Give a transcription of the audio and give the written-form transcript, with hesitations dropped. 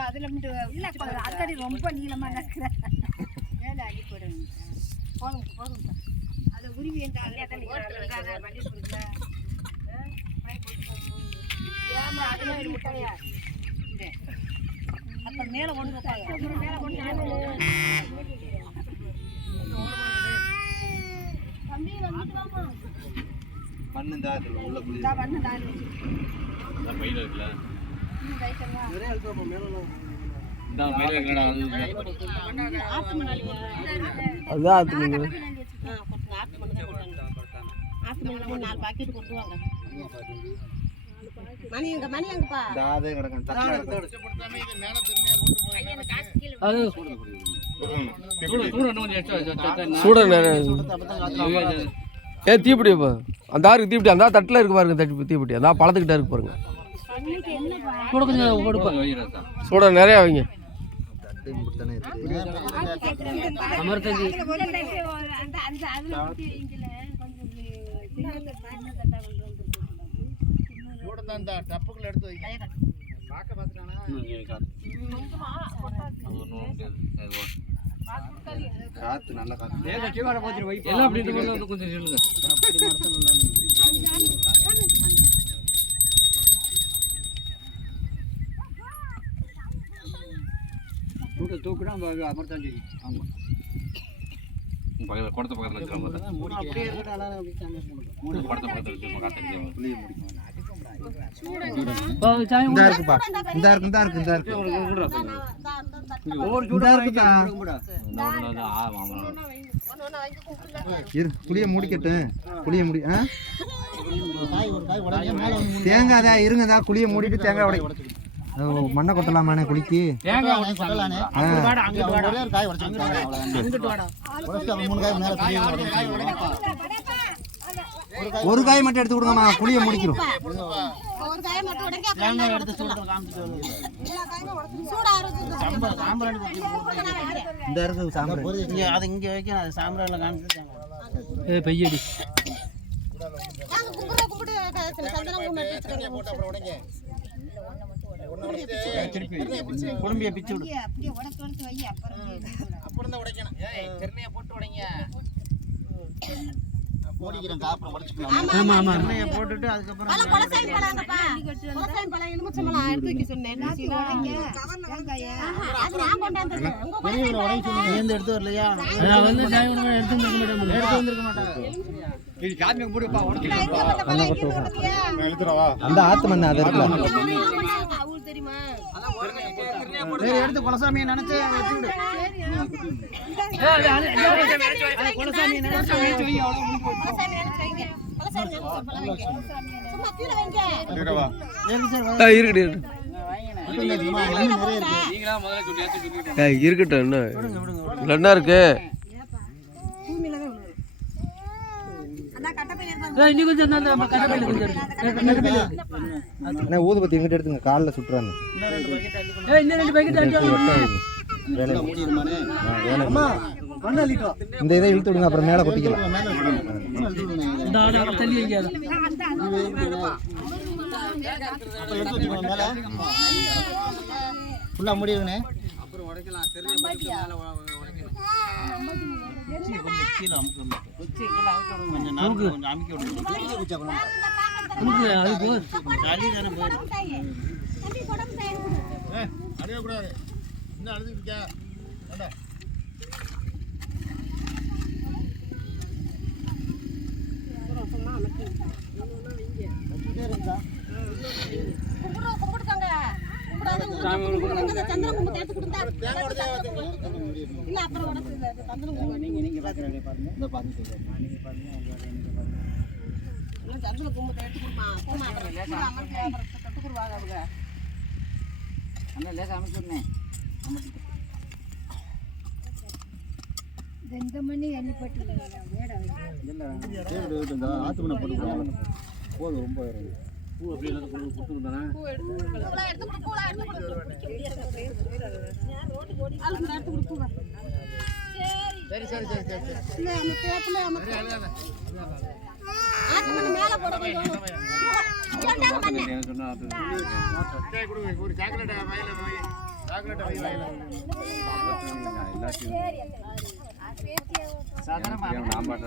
அதுல அத்தடி ரொம்ப நீளமா இருக்கிற மேல அடி போடுங்க போதும் அதை உருவி எங்க அப்ப மேல கொண்டு மண்ணு தான் உள்ள மண்ணு தான் பையில இருக்குல்ல நிறைய அழுத்தமா மேலலாம் இந்த பையில இருக்கடா அதான் ஆத்துங்க நாலு பாக்கெட் கொண்டுவாங்க மணி எங்கப்பா தாதே கிடக்கும் அது சூட தீப்பிடி அந்த ஆருக்கு தீப்பிடி அந்த தட்டில் இருக்கு பாருங்க தீப்பிடி அந்த பழத்துக்கிட்ட இருக்கு பாருங்க கூட கொஞ்சம் கொடுப்பேன் சூட நிறையா வைங்க அமர்த்தஞ்சி டப்புக்குள்ள எடுத்து வைங்க பாக்க பாத்துட்டானா காத்து நல்ல காத்து எல்லாம் அப்படி கொஞ்சம் சொல்லுங்க தூக்குனா அமர்த்தாஞ்சி ஆமா பக்கத்துல குடத்தை பக்கத்துல வச்சிருக்கோம் அப்படியே இருக்கட்டால குடத்தை பக்கத்துல வச்சிருக்கோம் காத்துக்கு புளிய முடிக்கும் இந்த இருக்குப்பா இந்த இருக்கு புளிய முடிக்கட்டும் புளிய முடி தேங்காய் தான் இருங்கதா புளிய மூடிட்டு தேங்காய் உடை மண்ணை கொட்டலாமாண்ணே குளிக்கு ஒரு காய் மட்டும் எடுத்து கொடுங்கம்மா புளிய முடிக்கிறோம் இந்த இருக்கு சாம்பல் அது இங்க வைக்க சாம்பல் காமிச்சு பையடி குழம்பிய பிச்சு விடு அப்படியே உடைச்சு வை அப்புறம் தான் உடைக்கணும் கெர்னைய போட்டு உடைங்க மூடிக்கிறேன் காப்புற உடைச்சுக்கலாம் ஆமா ஆமா கெர்னைய போட்டுட்டு அதுக்கு அப்புறம் கொலசாய் பழங்கப்பா கொலசாய் பழம் எலுமிச்சை பழம் எடுத்து வைக்க சொன்னேன் அது நான் கொண்டாந்தது உங்க பெரியவரை உடைச்சு சொன்னீங்க ஏந்து எடுத்து வரலையா நான் வந்து சாய் உடனே எடுத்து வந்திருக்க மாட்டாங்க இது காமிங்க மூடுப்பா உடைச்சு அந்த ஆத்து மண்ணு அது இருக்குல தெரியுமா எடுத்து குலசாமியை நினைச்சு வச்சுடு குலசாமியை நினைச்சு வைங்க இருக்கட்டும் என்ன இருக்கு ஊதுபத்தி எங்கிட்ட எடுத்துங்க காலில் சுட்டுறாங்க இந்த இதை இழுத்து விடுங்க அப்புறம் மேலே கொட்டிக்கலாம் ஃபுல்லாக முடியுங்கண்ணே அப்புறம் உடைக்கலாம் கீழே அமுக்கணும் கொஞ்சம் அமுக்கி விடுங்க அழுகக்கூடாது இன்னும் அழுதுக்கிட்டா இந்த மணி எண்ணி போட்டு ஆத்து மணி போட்டு போதும் ரொம்ப பூ அப்படியே கொடுத்துருந்தானே சரி சரி சரி சரி ஆத்து மண்ணு மேல போட கொஞ்சம் என்ன சொன்னா ஒரு சாக்லேட் வாயில போய் சாக்லேட் வாயில எல்லாத்தையும் சாதாரண நான் பாட்டு